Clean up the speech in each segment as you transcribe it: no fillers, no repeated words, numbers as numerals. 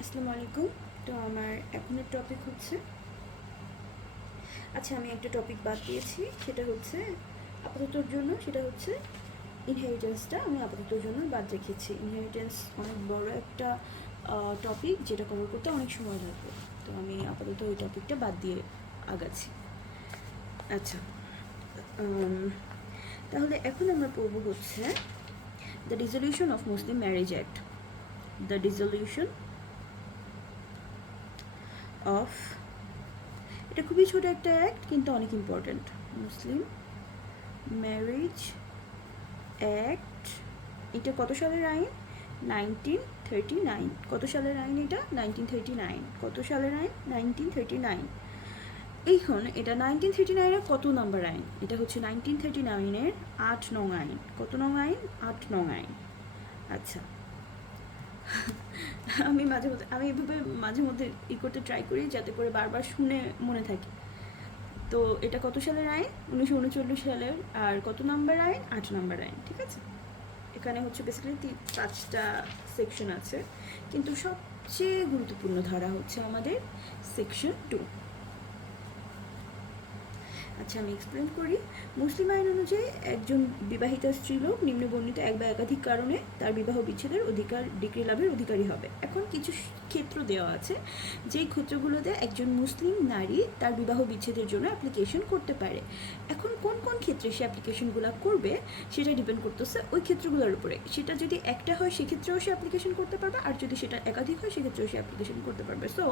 আসসালামু আলাইকুম। তো আমার এখনের টপিক হচ্ছে, আচ্ছা আমি একটা টপিক বাদ দিয়েছি, সেটা হচ্ছে আপাততর জন্য, সেটা হচ্ছে ইনহেরিটেন্সটা আমি আপাততর জন্য বাদ রেখেছি। ইনহেরিটেন্স অনেক বড় একটা টপিক, যেটা কভার করতে অনেক সময় লাগবে, তো আমি আপাতত ওই টপিকটা বাদ দিয়ে আগাচ্ছি। আচ্ছা, তাহলে এখন আমরা পড়ব হচ্ছে the dissolution of Muslim marriage act. The dissolution of, এটা খুবই ছোট একটা অ্যাক্ট কিন্তু অনেক ইম্পর্ট্যান্ট। মুসলিম ম্যারেজ অ্যাক্ট, এটা কত সালের আইন? 1939। কত সালের আইন এটা? 1939। কত সালের আইন? 1939। এইখন এটা 1939-এর কত নাম্বার আইন? এটা হচ্ছে 1939-এর 8 নং আইন। কত নং আইন? 8 নং আইন। আচ্ছা, আমি এভাবে মাঝে মধ্যে করতে ট্রাই করি যাতে করে বারবার শুনে মনে থাকে। তো এটা কত সালের আইন? 1939 সালের। আর কত নাম্বার আইন? 8 নাম্বার আইন। ঠিক আছে, এখানে হচ্ছে বেসিক্যালি 5টা সেকশন আছে, কিন্তু সবচেয়ে গুরুত্বপূর্ণ ধারা হচ্ছে আমাদের সেকশন 2। আচ্ছা, আমি এক্সপ্লেন করি। মুসলিম আইন অনুযায়ী একজন বিবাহিতা স্ত্রীলোক নিম্নবর্ণিত এক বা একাধিক কারণে তার বিবাহ বিচ্ছেদের ডিগ্রি লাভের অধিকারী হবে। এখন কিছু ক্ষেত্র দেওয়া আছে, যেই ক্ষেত্রগুলোতে একজন মুসলিম নারী তার বিবাহ বিচ্ছেদের জন্য অ্যাপ্লিকেশন করতে পারে। এখন কোন কোন ক্ষেত্রে সে অ্যাপ্লিকেশনগুলো করবে সেটা ডিপেন্ড করতেছে ওই ক্ষেত্রগুলোর উপরে। সেটা যদি একটা হয় সেক্ষেত্রেও সে অ্যাপ্লিকেশন করতে পারবে, আর যদি সেটা একাধিক হয় সেক্ষেত্রেও সে অ্যাপ্লিকেশন করতে পারবে। সো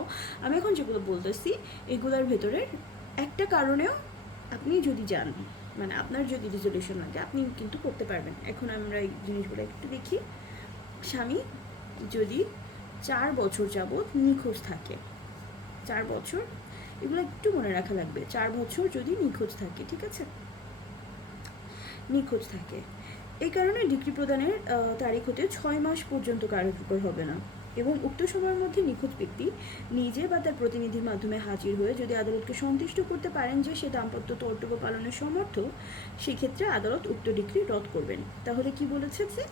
আমি এখন যেগুলো বলতেছি এগুলোর ভেতরে একটা কারণেও আপনি যদি যান, মানে আপনার যদি রেজলিউশন লাগে, আপনি কিন্তু করতে পারবেন। এখন আমরা এই জিনিসগুলো একটু দেখি। স্বামী যদি 4 বছর যাবৎ নিখোঁজ থাকে, 4 বছর, এগুলো একটু মনে রাখা লাগবে। 4 বছর যদি নিখোঁজ থাকে, ঠিক আছে, নিখোঁজ থাকে, এই কারণে ডিগ্রি প্রদানের তারিখ হতে 6 মাস পর্যন্ত কার্যকর হবে না, এবং উক্ত সময়ের মধ্যে নিখোঁজ ব্যক্তি নিজে বা তার প্রতিনিধির মাধ্যমে হাজির হয়ে যদি আদালতকে সন্তুষ্ট করতে পারেন যে সে দাম্পত্য কর্তব্য পালনের সমর্থ, সেক্ষেত্রে আদালত উক্ত ডিগ্রি রদ করবেন। তাহলে কি বলেছে যে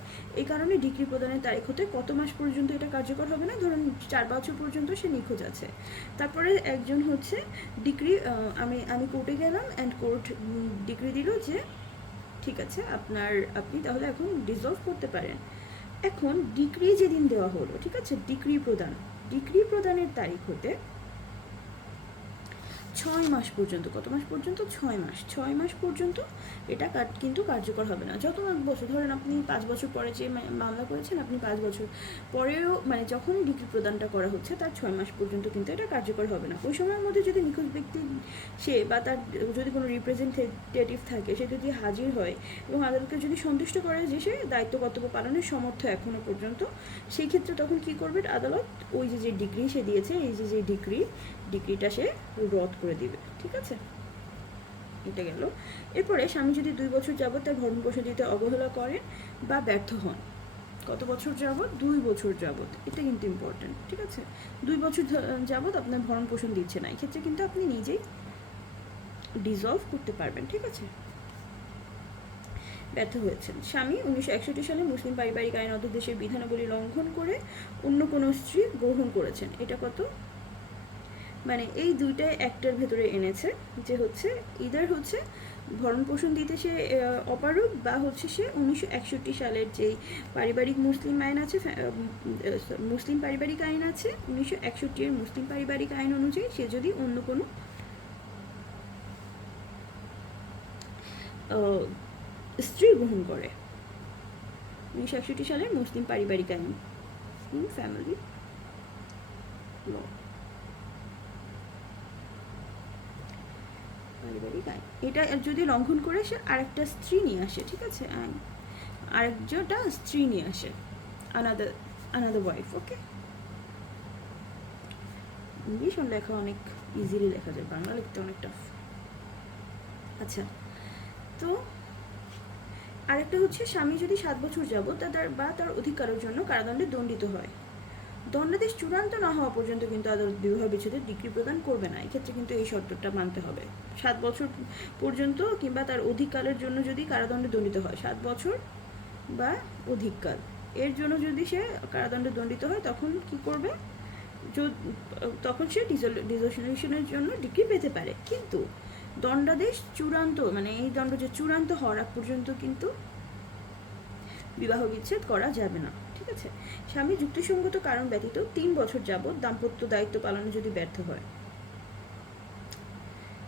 এই কারণে ডিগ্রি প্রদানের তারিখ হতে কত মাস পর্যন্ত এটা কার্যকর হবে না? ধরুন 4 বছর পর্যন্ত সে নিখোঁজ আছে, তারপরে একজন হচ্ছে ডিগ্রি, আমি কোর্টে গেলাম অ্যান্ড কোর্ট ডিগ্রি দিল যে ঠিক আছে, আপনি তাহলে এখন ডিসলভ করতে পারেন। এখন ডিক্রি যেদিন দেওয়া হলো, ঠিক আছে, ডিক্রি প্রদানের তারিখ হতে 6 মাস পর্যন্ত, কত মাস পর্যন্ত? 6 মাস পর্যন্ত এটা কিন্তু কার্যকর হবে না। যত বছর, ধরেন আপনি 5 বছর পরে যে মামলা করেছেন, আপনি 5 বছর পরেও, মানে যখনই ডিগ্রি প্রদানটা করা হচ্ছে তার 6 মাস পর্যন্ত কিন্তু এটা কার্যকর হবে না। ওই সময়ের মধ্যে যদি নিখোঁজ ব্যক্তি সে বা তার যদি কোনো রিপ্রেজেন্টেটিভ থাকে, সে যদি হাজির হয় এবং আদালতকে যদি সন্তুষ্ট করে যে সে দায়িত্ব কর্তব্য পালনের সমর্থ এখনও পর্যন্ত, সেই ক্ষেত্রে তখন কি করবে আদালত? ওই যে ডিগ্রি সে দিয়েছে, এই যে ডিগ্রিটা সে রদ করে দিবে। ঠিক আছে, এটা গেল। এরপরে স্বামী যদি 2 বছর যাবত তার ভরণ পোষণ দিতে অবহেলা করেন বা ব্যর্থ হন, কত বছর যাবত? 2 বছর যাবত। এটা কিন্তু ইম্পর্টেন্ট। ঠিক আছে, 2 বছর যাবত আপনার ভরণ পোষণ দিচ্ছে না, এক্ষেত্রে কিন্তু আপনি নিজেই ডিসলভ করতে পারবেন। ঠিক আছে, ব্যর্থ হয়েছেন। স্বামী 1961 সালে মুসলিম পারিবারিক আইন অধ্যাদেশের বিধানাবলী লঙ্ঘন করে অন্য কোনো স্ত্রী গ্রহণ করেছেন। এটা কত, মানে এই দুইটাই একটার ভেতরে এনেছে, যে হচ্ছে ইদার হচ্ছে ভরণ পোষণ দিতে সে অপারগ, বা হচ্ছে সে 1961 সালের যেই পারিবারিক মুসলিম আইন আছে, মুসলিম পারিবারিক আইন আছে 1961-এর মুসলিম পারিবারিক আইন অনুযায়ী সে যদি অন্য কোনো স্ত্রী গ্রহণ করে। 1961 সালের মুসলিম পারিবারিক আইন, ফ্যামিলি ল, পারিবারিক আইন, এটা যদি লঙ্ঘন করে সে আরেকটা স্ত্রী নিয়ে আসে, ঠিক আছে, আরেকটা স্ত্রী নিয়ে আসে, আনাদার ওয়াইফ। ওকে, ইংলিশ লেখা অনেক ইজিলি লেখা যায়, বাংলা লিখতে অনেক টাফ। আচ্ছা, তো আরেকটা হচ্ছে স্বামী যদি 7 বছর যাবত তার অধিকারের জন্য কারাদণ্ডে দণ্ডিত হয়, দণ্ডাদেশ চূড়ান্ত না হওয়া পর্যন্ত কিন্তু আদালত বিবাহ বিচ্ছেদের ডিগ্রি প্রদান করবে না। এক্ষেত্রে কিন্তু এই শর্তটা মানতে হবে। 7 বছর পর্যন্ত কিংবা তার অধিককালের জন্য যদি কারাদণ্ডে দণ্ডিত হয়, 7 বছর বা অধিককাল, এর জন্য যদি সে কারাদণ্ডে দণ্ডিত হয়, তখন কি করবে? তখন সে ডিসলিউশনের জন্য ডিগ্রি পেতে পারে। কিন্তু দণ্ডাদেশ চূড়ান্ত, মানে এই দণ্ড যে চূড়ান্ত হওয়ার আগ পর্যন্ত কিন্তু বিবাহ বিচ্ছেদ করা যাবে না, ঠিক আছে। স্বামী যুক্তিসঙ্গত কারণ ব্যতীত 3 বছর যাবৎ দাম্পত্য দায়িত্ব পালনে যদি ব্যর্থ হয়,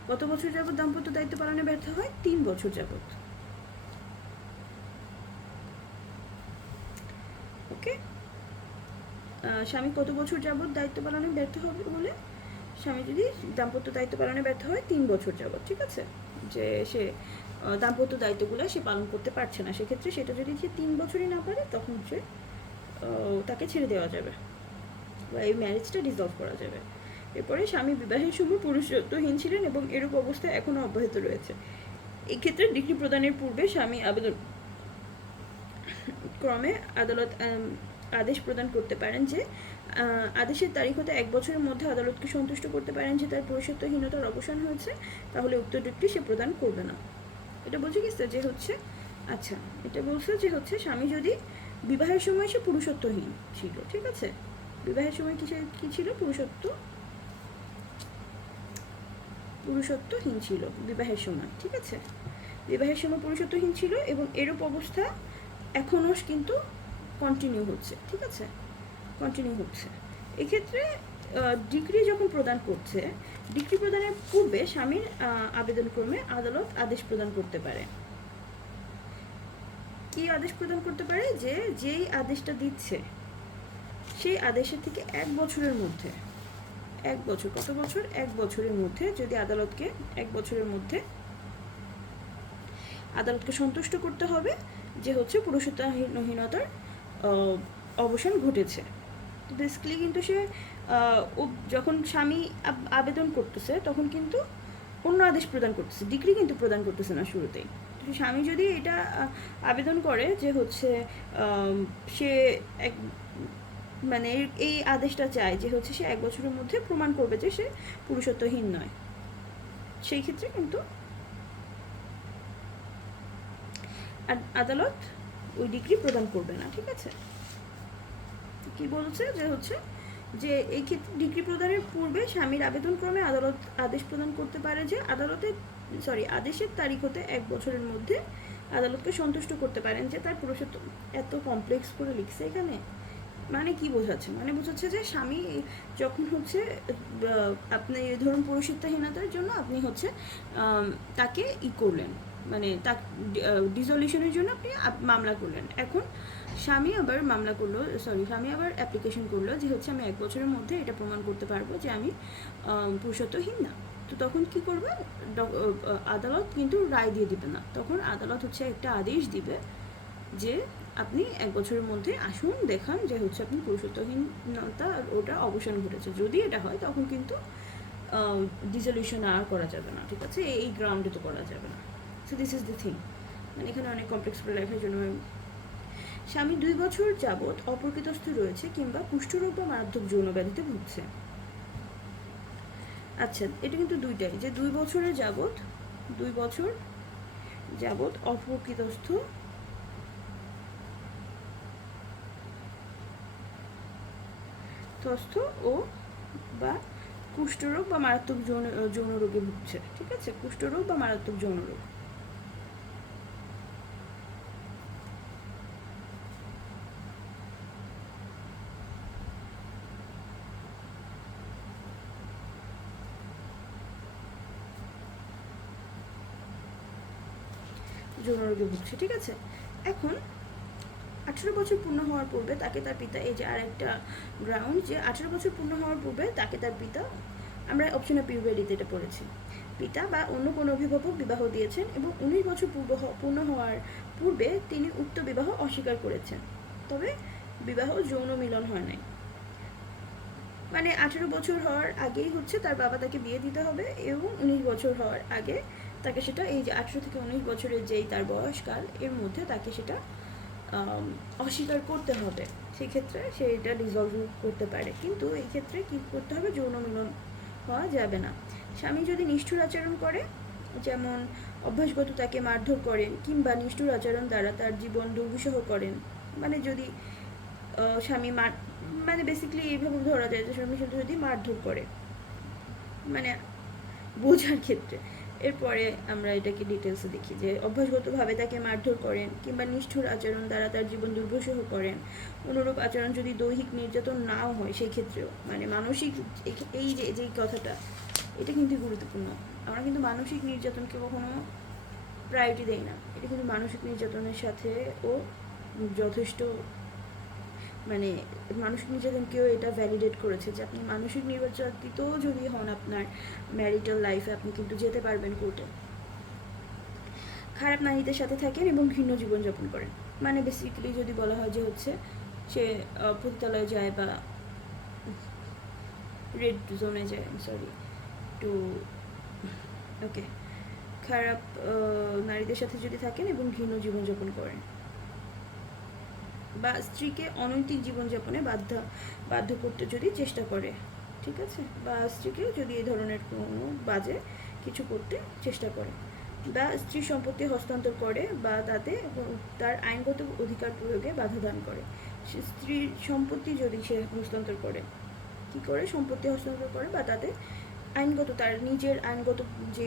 কত বছর যাবৎ দাম্পত্য দায়িত্ব পালনে ব্যর্থ হয়? 3 বছর যাবৎ। ওকে, স্বামী কত বছর যাবৎ দায়িত্ব পালনে ব্যর্থ হবে বলে? স্বামী যদি দাম্পত্য দায়িত্ব পালনে ব্যর্থ হয় 3 বছর যাবৎ, ঠিক আছে, যে সে দাম্পত্য দায়িত্বগুলো সে পালন করতে পারছে না, সেক্ষেত্রে সেটা যদি সে 3 বছরই না পারে, তখন সে তাকে ছেড়ে দেওয়া যাবে বা এই ম্যারেজটা ডিসলভ করা যাবে। এরপরে স্বামী বিবাহের সময় পুরুষত্বহীন ছিলেন এবং এরূপ অবস্থা এখনও অব্যাহত রয়েছে। এই ক্ষেত্রে ডিগ্রি প্রদানের পূর্বে স্বামী আবেদন ক্রমে আদালত আদেশ প্রদান করতে পারেন যে আদেশের তারিখ হতে 1 বছরের মধ্যে আদালতকে সন্তুষ্ট করতে পারেন যে তার পুরুষত্বহীনতার অবসান হয়েছে, তাহলে উক্ত ডিগ্রি সে প্রদান করবে না। এটা বলছে কি যে হচ্ছে, আচ্ছা, এটা বলছে যে হচ্ছে স্বামী যদি বিবাহের সময় সে পুরুষত্বহীন ছিল, ঠিক আছে, বিবাহের সময় কি ছিল? পুরুষত্বহীন ছিল বিবাহের সময়, ঠিক আছে, বিবাহের সময় পুরুষত্বহীন ছিল এবং এরূপ অবস্থা এখনও কিন্তু কন্টিনিউ হচ্ছে, ঠিক আছে, কন্টিনিউ হচ্ছে। এক্ষেত্রে ডিগ্রি যখন প্রদান করছে, ডিগ্রি প্রদানের পূর্বে স্বামীর আবেদনক্রমে আদালত আদেশ প্রদান করতে পারে। কি আদেশ প্রদান করতে পারে? যে যেই আদেশটা দিচ্ছে সেই আদেশের থেকে 1 বছরের মধ্যে, 1 বছর, কত বছর? 1 বছরের মধ্যে যদি আদালতকে 1 বছরের মধ্যে আদালতকে সন্তুষ্ট করতে হবে যে হচ্ছে পুরুষত্বহীনতার অবসান ঘটেছে। বেসিক্যালি কিন্তু সে যখন স্বামী আবেদন করতেছে তখন কিন্তু অন্য আদেশ প্রদান করতেছে, ডিগ্রি কিন্তু প্রদান করতেছে না শুরুতেই। স্বামী যদি এটা আবেদন করে যে হচ্ছে সে মানে এই আদেশটা চায় যে হচ্ছে সে 1 বছরের মধ্যে প্রমাণ করবে যে সে পুরুষত্বহীন নয়, সেই ক্ষেত্রে কিন্তু আদালত ওই ডিগ্রি প্রদান করবে না, ঠিক আছে। কি বলছে যে হচ্ছে যে এই ক্ষেত্রে ডিগ্রি প্রদানের পূর্বে স্বামীর আবেদনক্রমে আদালত আদেশ প্রদান করতে পারে যে আদেশের তারিখ হতে 1 বছরের মধ্যে আদালতকে সন্তুষ্ট করতে পারেন যে তার পুরুষত্ব। এত কমপ্লেক্স করে লিখছে এখানে, মানে কি বোঝাচ্ছে? মানে বোঝাচ্ছে যে স্বামী যখন হচ্ছে আপনি ধরুন পুরুষত্বহীনতার জন্য আপনি হচ্ছে তাকে করলেন, মানে তাকে ডিসলিউশনের জন্য আপনি মামলা করলেন। এখন স্বামী আবার স্বামী আবার অ্যাপ্লিকেশন করলো যে হচ্ছে আমি 1 বছরের মধ্যে এটা প্রমাণ করতে পারবো যে আমি পুরুষত্বহীন না। তো তখন কি করবে? আদালত কিন্তু রায় দিয়ে দিবে না, তখন আদালত হচ্ছে একটা আদেশ দিবে যে আপনি 1 বছরের মধ্যে আসুন, দেখান যে হচ্ছে আপনি পুরুষত্বহীনতা ওটা অবসান ঘটেছে। যদি এটা হয় তখন কিন্তু ডিসলিউশন আর করা যাবে না, ঠিক আছে, এই গ্রাউন্ডে তো করা যাবে না। So this is the thing, মানে এখানে অনেক কমপ্লেক্স করে লেখার জন্য। স্বামী 2 বছর যাবৎ অপ্রকৃতস্থ রয়েছে কিংবা কুষ্ঠরোগ বা মারাত্মক যৌন ব্যাধিতে ভুগছে। আচ্ছা, এটা কিন্তু দুইটাই, যে 2 বছরের যাবৎ, 2 বছর যাবৎ অপ্রকৃতস্থ ও বা কুষ্ঠরোগ বা মারাত্মক যৌন রোগে ভুগছে, ঠিক আছে, কুষ্ঠরোগ বা মারাত্মক যৌন রোগ। যৌন রোগে ভুগছে, ঠিক আছে। এখন 18 বছর পূর্ণ হওয়ার পূর্বে তাকে তার পিতা, এই যে আরেকটা গ্রাউন্ড, যে 18 বছর পূর্ণ হওয়ার পূর্বে তাকে তার পিতা, আমরা অপশনে পিউবার্টিতে এটা পড়েছি, পিতা বা অন্য কোনো অভিভাবক বিবাহ দিয়েছেন এবং 19 বছর পূর্ণ হওয়ার পূর্বে তিনি উক্ত বিবাহ অস্বীকার করেছেন, তবে বিবাহ যৌন মিলন হয় নাই। মানে 18 বছর হওয়ার আগেই হচ্ছে তার বাবা তাকে বিয়ে দিতে হবে এবং 19 বছর হওয়ার আগে তাকে সেটা, এই যে 18 থেকে 19 বছরের যেই তার বয়সকাল, এর মধ্যে তাকে সেটা অস্বীকার করতে হবে। সেক্ষেত্রে সে এটা ডিসলভ করতে পারে, কিন্তু এই ক্ষেত্রে কী করতে হবে? যৌন মিলন হওয়া যাবে না। স্বামী যদি নিষ্ঠুর আচরণ করে, যেমন অভ্যাসগত তাকে মারধর করেন কিংবা নিষ্ঠুর আচরণ দ্বারা তার জীবন দুর্বিষহ করেন, মানে যদি স্বামী মানে বেসিক্যালি এইভাবে ধরা যায় যে স্বামী শুধু যদি মারধর করে, মানে বোঝার ক্ষেত্রে। এরপরে আমরা এটাকে ডিটেলসে দেখি যে অভ্যাসগতভাবে তাকে মারধর করেন কিংবা নিষ্ঠুর আচরণ দ্বারা তার জীবন দুর্বিষহ করেন। অনুরূপ আচরণ যদি দৈহিক নির্যাতন নাও হয় সেই ক্ষেত্রেও, মানে মানসিক, এই যে যেই কথাটা, এটা কিন্তু গুরুত্বপূর্ণ। আমরা কিন্তু মানসিক নির্যাতনকে কখনো প্রায়োরিটি দেই না, এটা কিন্তু মানসিক নির্যাতনের সাথেও যথেষ্ট, মানে মানসিক নির্যাতনকেও এটা ভ্যালিডেট করেছে যে আপনি মানসিক নির্যাতিতও যদি হন আপনার ম্যারিটাল লাইফে, আপনি কিন্তু যেতে পারবেন কোর্টে। খারাপ নারীদের সাথে থাকেন এবং ঘৃণ্য জীবনযাপন করেন, মানে বেসিক্যালি যদি বলা হয় যে হচ্ছে সে পতিতালয়ে যায় বা রেড জোনে যায়, সরি টু ওকে, খারাপ নারীদের সাথে যদি থাকেন এবং ঘৃণ্য জীবনযাপন করেন, বা স্ত্রীকে অনৈতিক জীবনযাপনে বাধ্য করতে যদি চেষ্টা করে, ঠিক আছে, বা স্ত্রীকে যদি এই ধরনের কোনো বাজে কিছু করতে চেষ্টা করে, বা স্ত্রীর সম্পত্তি হস্তান্তর করে বা তাতে তার আইনগত অধিকার প্রয়োগে বাধা দান করে। স্ত্রীর সম্পত্তি যদি সে হস্তান্তর করে, কী করে সম্পত্তি হস্তান্তর করে বা তাতে আইনগত, তার নিজের আইনগত যে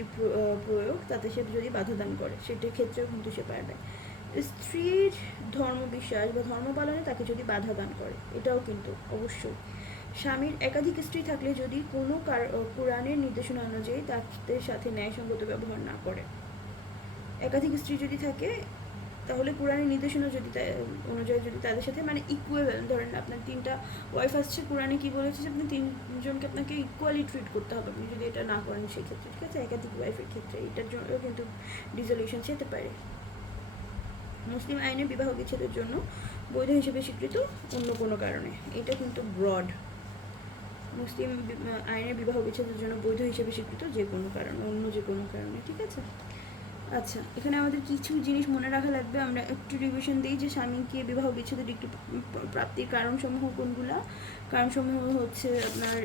প্রয়োগ তাতে সে যদি বাধা দান করে, সেটার ক্ষেত্রেও কিন্তু সে পারবে। স্ত্রীর ধর্মবিশ্বাস বা ধর্ম পালনে তাকে যদি বাধা দান করে, এটাও কিন্তু অবশ্যই। স্বামীর একাধিক স্ত্রী থাকলে যদি কোনো কোরআনের নির্দেশনা অনুযায়ী তাদের সাথে ন্যায়সঙ্গত ব্যবহার না করে, একাধিক স্ত্রী যদি থাকে তাহলে কোরআনের নির্দেশনা যদি অনুযায়ী যদি তাদের সাথে মানে ইকুইভ্যালেন্ট, ধরেন আপনার 3টা ওয়াইফ আসছে, কোরআনে কি বলেছে যে আপনি 3জনকে আপনাকে ইকুয়ালি ট্রিট করতে হবে, আপনি যদি এটা না করেন সেই ক্ষেত্রে, ঠিক আছে, একাধিক ওয়াইফের ক্ষেত্রে এটার জন্যও কিন্তু ডিসলিউশন যেতে পারে। মুসলিম আইনে বিবাহ বিচ্ছেদের জন্য বৈধ হিসেবে স্বীকৃত অন্য কোনো কারণে, এটা কিন্তু ব্রড। মুসলিম আইনের বিবাহ বিচ্ছেদের জন্য বৈধ হিসেবে স্বীকৃত যে কোনো কারণে, অন্য যে কোনো কারণে, ঠিক আছে। আচ্ছা, এখানে আমাদের কিছু জিনিস মনে রাখা লাগবে, আমরা একটু রিভিশন দিই যে স্বামীকে বিবাহ বিচ্ছেদের ডিগ্রি প্রাপ্তির কারণসমূহ কোনগুলা। কারণসমূহ হচ্ছে আপনার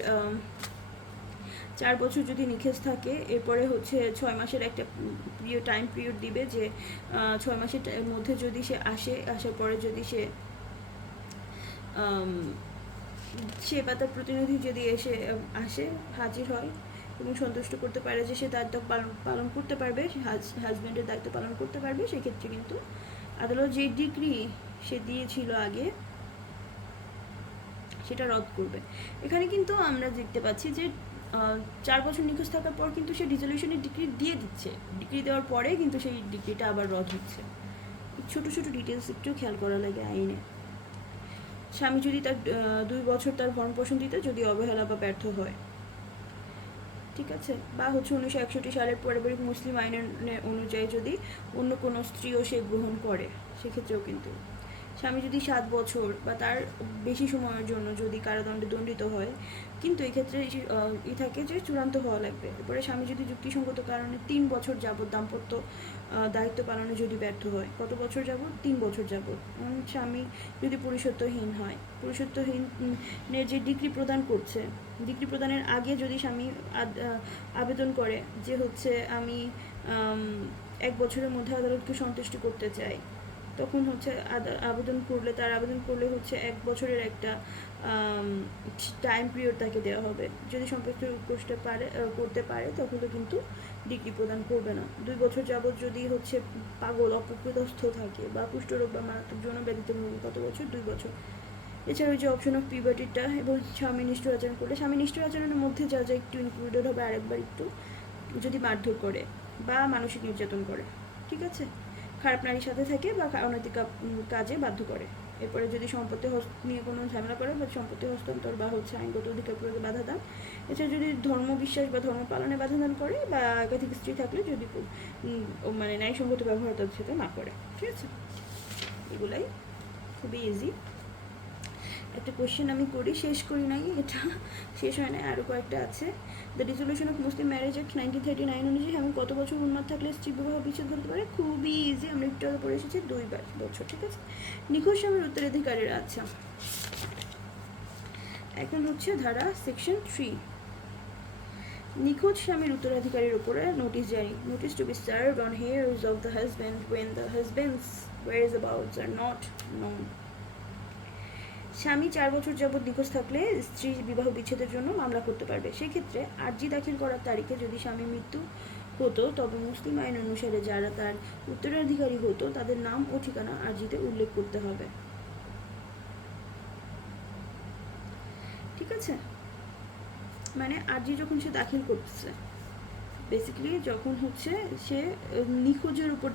4 বছর যদি নিখেঁজ থাকে, এরপরে হচ্ছে 6 মাসের একটা টাইম পিরিয়ড দিবে যে 6 মাসের মধ্যে যদি সে আসার পরে যদি সে বা তার প্রতিনিধি যদি আসে হাজির হয় এবং সন্তুষ্ট করতে পারে যে সে দায়িত্ব পালন করতে পারবে, হাজব্যান্ডের দায়িত্ব পালন করতে পারবে, সেক্ষেত্রে কিন্তু আদালত যে ডিগ্রি সে দিয়েছিল আগে সেটা রদ করবে। এখানে কিন্তু আমরা দেখতে পাচ্ছি যে 4 বছর নিখোঁজ থাকার পর কিন্তু সে ডিসলিউশনের ডিগ্রি দিয়ে দিচ্ছে, ডিগ্রি দেওয়ার পরে কিন্তু সেই ডিগ্রিটা আবার রদ হচ্ছে। ছোটো ছোটো ডিটেলস একটু খেয়াল করা লাগে আইনে। স্বামী যদি তার 2 বছর তার ভরণ পোষণ দিতে যদি অবহেলা বা ব্যর্থ হয়, ঠিক আছে, বা হচ্ছে 1961 সালের পারিবারিক মুসলিম আইনের অনুযায়ী যদি অন্য কোনো স্ত্রীও সে গ্রহণ করে, সেক্ষেত্রেও কিন্তু স্বামী যদি 7 বছর বা তার বেশি সময়ের জন্য যদি কারাদণ্ডে দণ্ডিত হয়, কিন্তু এক্ষেত্রে থাকে যে চূড়ান্ত হওয়া লাগবে। এরপরে স্বামী যদি যুক্তিসঙ্গত কারণে 3 বছর যাবৎ দাম্পত্য দায়িত্ব পালনে যদি ব্যর্থ হয়, কত বছর যাবৎ? 3 বছর যাবৎ। স্বামী যদি পুরুষত্বহীন হয়, পুরুষত্বহীনের যে ডিগ্রি প্রদান করছে, ডিগ্রি প্রদানের আগে যদি স্বামী আবেদন করে যে হচ্ছে আমি 1 বছরের মধ্যে আদালতকে সন্তুষ্ট করতে চাই, তখন হচ্ছে আবেদন করলে হচ্ছে 1 বছরের একটা টাইম পিরিয়ড তাকে দেওয়া হবে। যদি সম্পৃক্ত করতে পারে তখন তো কিন্তু ডিগ্রি প্রদান করবে না। 2 বছর যাবৎ যদি হচ্ছে পাগল অপকৃতস্থ থাকে বা কুষ্ঠরোগ বা মারাত্মক যৌন ব্যাধিতে ভোগে, কত বছর? 2 বছর। এছাড়া ওই যে অপশন অফ পিউবার্টিটা এবং স্বামী নিষ্ঠুর আচরণ করলে, স্বামী নিষ্ঠুর আচরণের মধ্যে যা যা একটু ইনক্লুডেড হবে আরেকবার একটু, যদি মারধর করে বা মানসিক নির্যাতন করে, ঠিক আছে, খারাপ নারীর সাথে থাকে বা অনৈতিক কাজে বাধ্য করে, এরপরে যদি সম্পত্তি নিয়ে কোনো ঝামেলা করে বা সম্পত্তি হস্তান্তর বা হচ্ছে আইনগত অধিকার প্রয়োগে বাধা দান, এছাড়া যদি ধর্ম বিশ্বাস বা ধর্ম পালনে বাধা দান করে, বা একাধিক স্ত্রী থাকলে যদি মানে ন্যায়সঙ্গত ব্যবহার তাদের সাথে না করে, ঠিক আছে। এগুলাই খুবই ইজি। একটা কোয়েশ্চেন আমি শেষ করি নাই, এটা শেষ হয় না, আরও কয়েকটা আছে। The resolution of Muslim marriage act 1939 অনুযায়ী এমন কত বছর উন্মাদ থাকলে স্ত্রী বিবাহ বিচ্ছেদ করতে পারে? খুবই ইজি, আমরা একটু আগে পড়ে এসেছি, 2 বছর, ঠিক আছে। নিখোঁজ স্বামীর উত্তরাধিকারীরা, আচ্ছা এখন হচ্ছে ধারা সেকশন 3, নিখোঁজ স্বামীর উত্তরাধিকারীর উপরে নোটিশ জারি। Notice to B served on heirs of the husband when the husband's whereabouts are not known. স্বামী 4 বছর যাবৎ নিখোঁজ থাকলে স্ত্রী বিবাহ বিচ্ছেদের জন্য মামলা করতে পারবে। সেক্ষেত্রে আর্জি দাখিল করার তারিখে যদি স্বামী মৃত্যু হতো তবে মুসলিম আইন অনুসারে যারা তার উত্তরাধিকারী হতো তাদের নাম ও ঠিকানা আর্জিতে উল্লেখ করতে হবে। ঠিক আছে, মানে আর্জি যখন সে দাখিল করতেছে, বেসিক্যালি যখন হচ্ছে সে নিখোঁজের উপর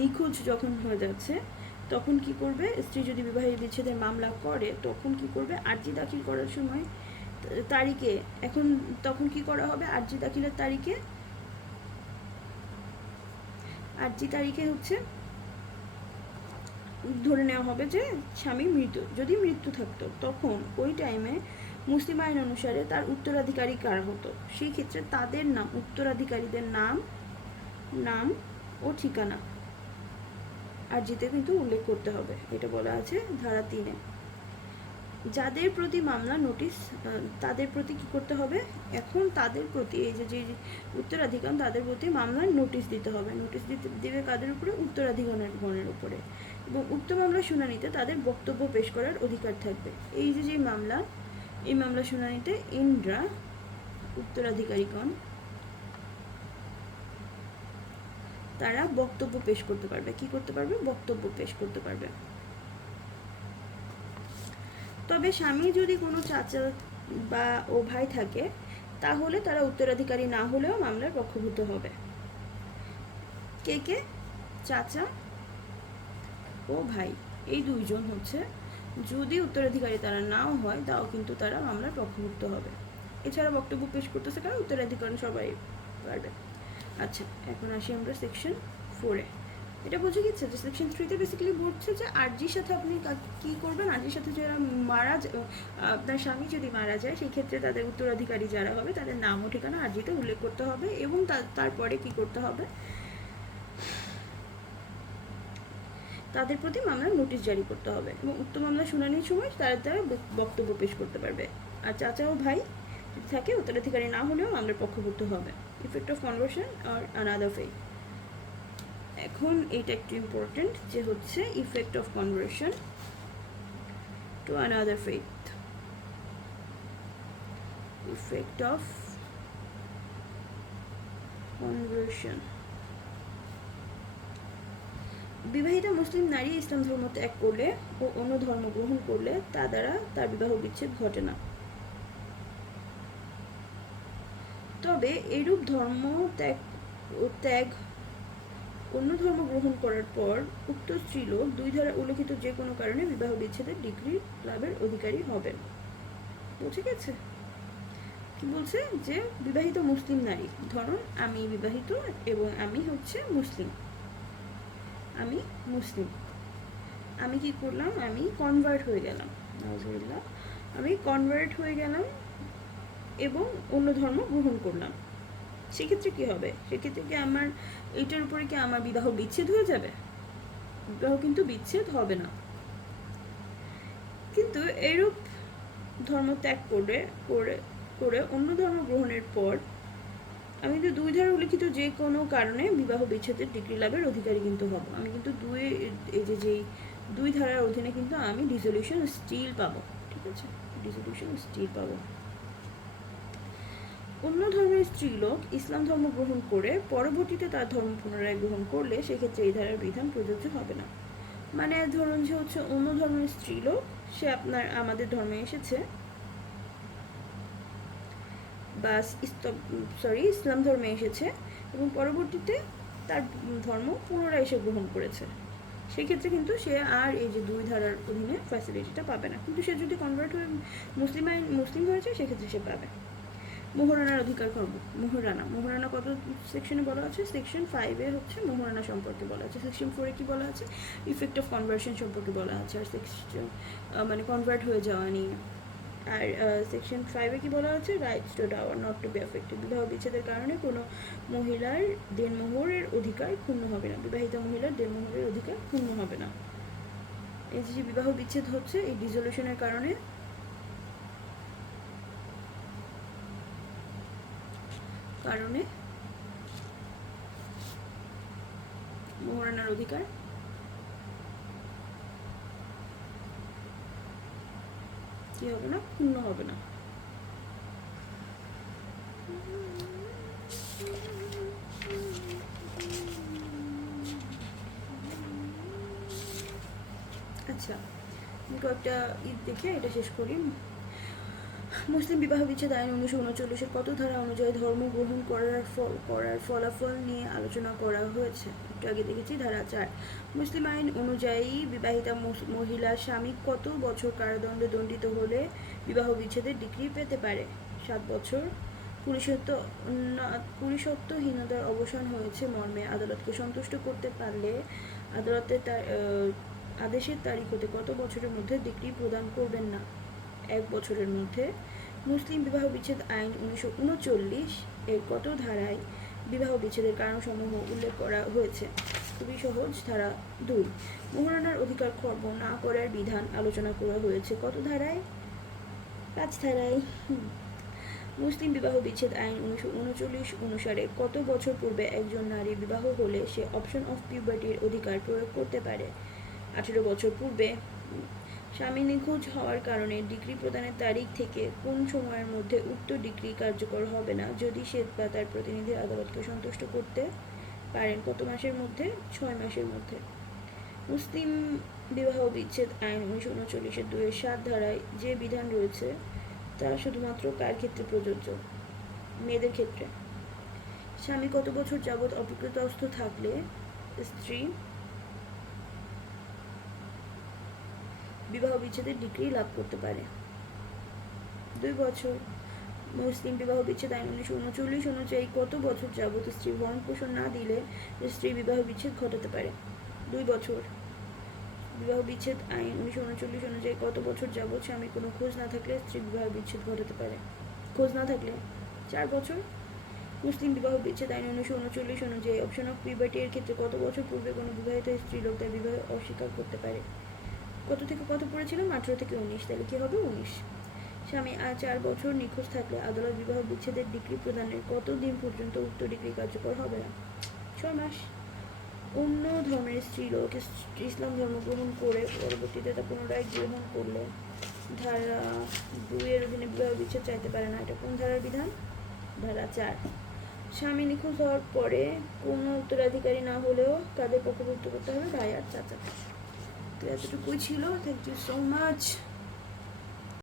নিখোঁজ যখন হয়ে যাচ্ছে তখন কি করবে, স্ত্রী যদি বিবাহ বিচ্ছেদের মামলা করে তখন কি করবে, আর্জি দাখিল করার সময় তারিখে এখন তখন কি করা হবে, আর্জি দাখিলের তারিখে হচ্ছে ধরে নেওয়া হবে যে স্বামী মৃত। যদি মৃত্যু থাকতো তখন ওই টাইমে মুসলিম আইন অনুসারে তার উত্তরাধিকারী কারা হতো, সেই ক্ষেত্রে তাদের নাম, উত্তরাধিকারীদের নাম ও ঠিকানা আর্জিতে কিন্তু উল্লেখ করতে হবে। এটা বলা আছে ধারা 3-এ। যাদের প্রতি মামলা নোটিশ, তাদের প্রতি কি করতে হবে, এখন তাদের প্রতি এই যে উত্তরাধিকার তাদের প্রতি মামলার নোটিশ দিতে হবে। নোটিশ দেবে কাদের উপরে, উত্তরাধিকারের উপরে। এবং উক্ত মামলা শুনানিতে তাদের বক্তব্য পেশ করার অধিকার থাকবে। এই যে মামলা, এই মামলা শুনানিতে ইন্দ্রা উত্তরাধিকারীগণ তারা বক্তব্য পেশ করতে পারবে। কি করতে পারবে, বক্তব্য পেশ করতে পারবে। তবে স্বামী যদি কোনো চাচা বা ও ভাই থাকে তাহলে তারা উত্তরাধিকারী না হলেও মামলার পক্ষভূত হবে। কে কে, চাচা ও ভাই, এই দুইজন হচ্ছে যদি উত্তরাধিকারী তারা নাও হয় তাও কিন্তু তারা মামলার পক্ষভুক্ত হবে। এছাড়া বক্তব্য পেশ করতেছে কারণ উত্তরাধিকারী সবাই পারবে। আচ্ছা, এখন আসি আমরা সেকশন 4-এ। এটা বুঝে গেছে যে সেকশন 3-তে বেসিক্যালি বলছে যে আর্জির সাথে আপনি কী করবেন, আর্জির সাথে যারা আপনার স্বামী যদি মারা যায় সেই ক্ষেত্রে তাদের উত্তরাধিকারী যারা হবে তাদের নাম ও ঠিকানা আর্জিতে উল্লেখ করতে হবে এবং তারপরে কি করতে হবে, তাদের প্রতি মামলার নোটিশ জারি করতে হবে এবং উক্ত মামলা শুনানির সময় তারা বক্তব্য পেশ করতে পারবে। আর চাচা ও ভাই যদি থাকে উত্তরাধিকারী না হলেও মামলার পক্ষভুক্ত হবে। ইফেক্ট অফ কনভার্সন আর আনাদার ফেথ। এখন এইটা একটু ইম্পর্টেন্ট যে হচ্ছে effect of conversion to another faith. Effect of conversion. বিবাহিতা মুসলিম নারী ইসলাম ধর্ম ত্যাগ করলে ও অন্য ধর্ম গ্রহণ করলে তা দ্বারা তার বিবাহ বিচ্ছেদ ঘটে না। তবে এরূপ ধর্ম ত্যাগ অন্য ধর্ম গ্রহণ করার পর উক্ত স্ত্রীলোক 2 ধারা উল্লেখিত যে কোনো কারণে বিবাহ বিচ্ছেদের ডিগ্রি লাভের অধিকারী হবেন। বুঝে গেছে কি বলছে, যে বিবাহিত মুসলিম নারী, ধরুন আমি বিবাহিত এবং আমি হচ্ছে মুসলিম, আমি কি করলাম, আমি কনভার্ট হয়ে গেলাম, নাউজুবিল্লাহ, আমি কনভার্ট হয়ে গেলাম এবং অন্য ধর্ম গ্রহণ করলাম। সেক্ষেত্রে কি হবে, সেক্ষেত্রে কি আমার এইটার উপরে কি আমার বিবাহ বিচ্ছেদ হয়ে যাবে? বিবাহ কিন্তু বিচ্ছেদ হবে না। কিন্তু এরূপ ধর্ম ত্যাগ করে অন্য ধর্ম গ্রহণের পর আমি কিন্তু 2 ধারা উল্লিখিত যে কোনো কারণে বিবাহ বিচ্ছেদের ডিগ্রি লাভের অধিকারী কিন্তু হব। আমি কিন্তু যেই 2 ধারার অধীনে কিন্তু আমি ডিসলিউশন স্টিল পাবো। ঠিক আছে, ডিসলিউশন স্টিল পাবো। অন্য ধর্মের স্ত্রীলোক ইসলাম ধর্ম গ্রহণ করে পরবর্তীতে তার ধর্ম পুনরায় গ্রহণ করলে সেক্ষেত্রে এই ধারার বিধান প্রযোজ্য হবে না। মানে ধরুন যে হচ্ছে অন্য ধর্মের স্ত্রীলোক, সে আমাদের ধর্মে এসেছে বা ইসলাম ধর্মে এসেছে এবং পরবর্তীতে তার ধর্ম পুনরায় এসে গ্রহণ করেছে, সেক্ষেত্রে কিন্তু সে আর এই যে 2 ধারার অধীনে ফ্যাসিলিটিটা পাবে না। কিন্তু সে যদি কনভার্ট হয়ে মুসলিম হয়েছে সেক্ষেত্রে সে পাবে। মোহরানার অধিকার করব। মোহরানা কত সেকশনে বলা আছে? সেকশন 5-এ হচ্ছে মোহরানা সম্পর্কে বলা আছে। সেকশন 4-এ কি বলা আছে? ইফেক্ট অফ কনভার্সন সম্পর্কে বলা আছে। আর সেকশন মানে কনভার্ট হয়ে যাওয়া নিয়ে। আর সেকশন 5-এ কি বলা আছে? Rights to dower not to be affected. বিবাহ বিচ্ছেদের কারণে কোনো মহিলার দেনমোহরের অধিকার ক্ষুণ্ণ হবে না। বিবাহিতা মহিলার দেনমোহরের অধিকার ক্ষুণ্ণ হবে না। এই যে বিবাহ বিচ্ছেদ হচ্ছে এই ডিসলিউশনের কারণে মোহরানার অধিকার হবে না, পূর্ণ হবে না। আচ্ছা, কয়েকটা ঈদ দেখে এটা শেষ করি। মুসলিম বিবাহ বিচ্ছেদ আইন 1939-এর কত ধারা অনুযায়ী ধর্ম গ্রহণ করার ফলাফল নিয়ে আলোচনা করা হয়েছে? একটু আগে দেখেছি ধারা 4। মুসলিম আইন অনুযায়ী বিবাহিতা মহিলা স্বামী কত বছর কারাদণ্ডে দণ্ডিত হলে বিবাহ বিচ্ছেদের ডিগ্রি পেতে পারে? 7 বছর। পুরুষত্বহীনতার অবসান হয়েছে মর্মে আদালতকে সন্তুষ্ট করতে পারলে আদালতের আদেশের তারিখ হতে কত বছরের মধ্যে ডিগ্রি প্রদান করবেন না? 1 বছরের মধ্যে। মুসলিম বিবাহ বিচ্ছেদ আইন 1939 এর কত ধারায় বিবাহ বিচ্ছেদের কারণসমূহ উল্লেখ করা হয়েছে? খুবই সহজ, ধারা 2। মোহরানার অধিকার খর্ব না করার বিধান আলোচনা করা হয়েছে কত ধারায়? 5 ধারায়। মুসলিম বিবাহ বিচ্ছেদ আইন 1939 অনুসারে কত বছর পূর্বে একজন নারী বিবাহ হলে সে অপশন অফ পিউবার্টির অধিকার প্রয়োগ করতে পারে? 18 বছর পূর্বে। স্বামী নিখোঁজ হওয়ার কারণে ডিগ্রি প্রদানের তারিখ থেকে কোন সময়ের মধ্যে উক্ত ডিগ্রি কার্যকর হবে না যদি সে বা তার প্রতিনিধি আদালতকে সন্তুষ্ট করতে পারেন? কত মাসের মধ্যে? 6 মাসের মধ্যে। মুসলিম বিবাহ বিচ্ছেদ আইন 1939-এর 2-7 ধারায় যে বিধান রয়েছে তা শুধুমাত্র কার ক্ষেত্রে প্রযোজ্য? মেয়েদের ক্ষেত্রে। স্বামী কত বছর যাবৎ অপকৃতস্থ থাকলে স্ত্রী বিবাহ বিচ্ছেদের ডিগ্রি লাভ করতে পারে? 2 বছর। মুসলিম বিবাহ বিচ্ছেদ আইন 1939 অনুযায়ী কত বছর যাবৎ স্ত্রী ভরণ পোষণ না দিলে স্ত্রী বিবাহ বিচ্ছেদ ঘটাতে পারে? 2 বছর। বিবাহ বিচ্ছেদ আইন 1939 অনুযায়ী কত বছর যাবৎ স্বামী কোনো খোঁজ না থাকলে স্ত্রী বিবাহ বিচ্ছেদ ঘটাতে পারে? খোঁজ না থাকলে 4 বছর। মুসলিম বিবাহ বিচ্ছেদ আইন 1939 অনুযায়ী অপশন অফ পিউবার্টি এর ক্ষেত্রে কত বছর পূর্বে কোনো বিবাহিত স্ত্রী লোক তার বিবাহ অস্বীকার করতে পারে? কত থেকে কত পড়েছিলাম? 18 থেকে 19। তাহলে কি হবে? 19। স্বামী 4 বছর নিখোঁজ থাকলে আদালত বিবাহ বিচ্ছেদের ডিগ্রি প্রদানের কত দিন পর্যন্ত উক্ত ডিগ্রি কার্যকর হবে না? 6 মাস। অন্য ধর্মের স্ত্রী লোক ইসলাম ধর্ম গ্রহণ করে পরবর্তীতে তা পুনরায় গ্রহণ করলে ধারা 2 এর অধীনে বিবাহ বিচ্ছেদ চাইতে পারে না। এটা কোন ধারার বিধান? ধারা 4। স্বামী নিখোঁজ হওয়ার পরে কোনো উত্তরাধিকারী না হলেও কাদের পক্ষভুক্ত করতে হবে? ভাই আর চাচা। তো এতটুকুই ছিল। Thank you so much.